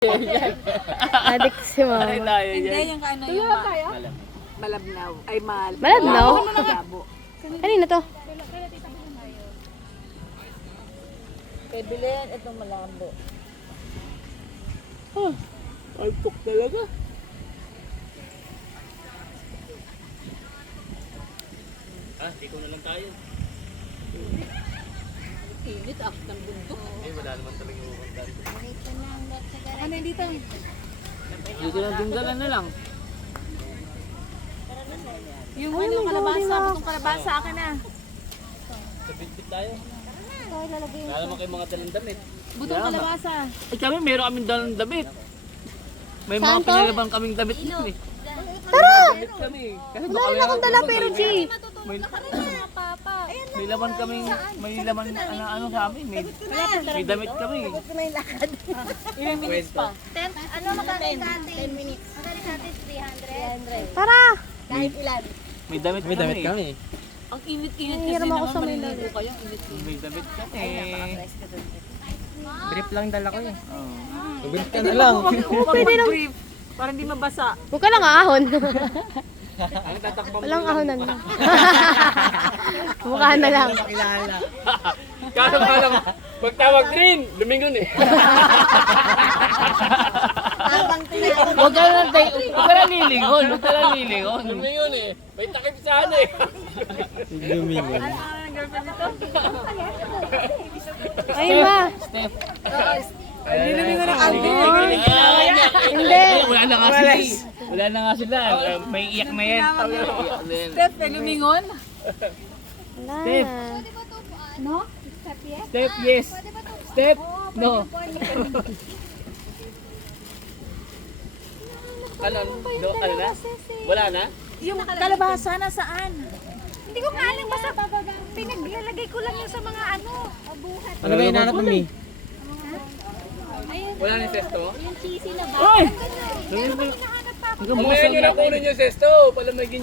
Adik si mama. Hindi, yung ano yung malabnaw. Ay, Malabnaw? Malabo. Kanina to? Kay Bilen, itong malabo. Ay, tuk talaga. Diko na lang tayo. Init, ng bundok. Wala naman talaga yung Ano yung dito? dito lang dinggalan na lang. Yung ano, kalabasa. Itong kalabasa akin na. Sa bitbit tayo. Wala naman kayo mga dalang damit. Butong kalabasa. Ay kami, meron kaming dalang damit. May mga pinalaban kaming damit dito eh. Tara! Damit kami. Kasi Wala rin akong dala pero G. May laman kaming, may laman ano sa amin. May damit kami. Ilang minutes pa? Ano magaling natin? 10 minutes. Magaling natin 300. Tara! Kahit ilan? May damit kami. Ang init-init kasi Hiram ako naman sa may maliligo kayo. Init. May damit kami. Brief lang dala ko eh. Oh. Brief ka na lang. Pwede lang. Brief. Para hindi mabasa. Huwag ka lang ahon. Ang tatakpan Walang ahonan na. Mukha na lang. Kilala. Kaso nga lang, magtawag din, lumingon eh. Habang tinawag. Huwag ka lang lilingon, Lumingon eh, may takip sana eh. Lumingon. Ano ang girlfriend nito? Ayun ma. Steph. Hindi lumingon ng Alvin. Hindi. Wala na nga sila eh. Wala na nga sila, may iyak na yan. Steph, lumingon? Wala Step. na. No? Step yes? Steph, yes. Steph, no. Ano na? Wala na? Yung kalabasa na saan? Hindi ko nga alam. Basta pinaglalagay ko lang yung sa mga ano. Buhat. Ano ba hinanap mo, Mi? Ayun. Wala na yung sesto? Yung cheesy na ba? Ay! Ang ganda. Pero may hinahanap pa ako. Mamaya nyo na kunin yung sesto, palamagin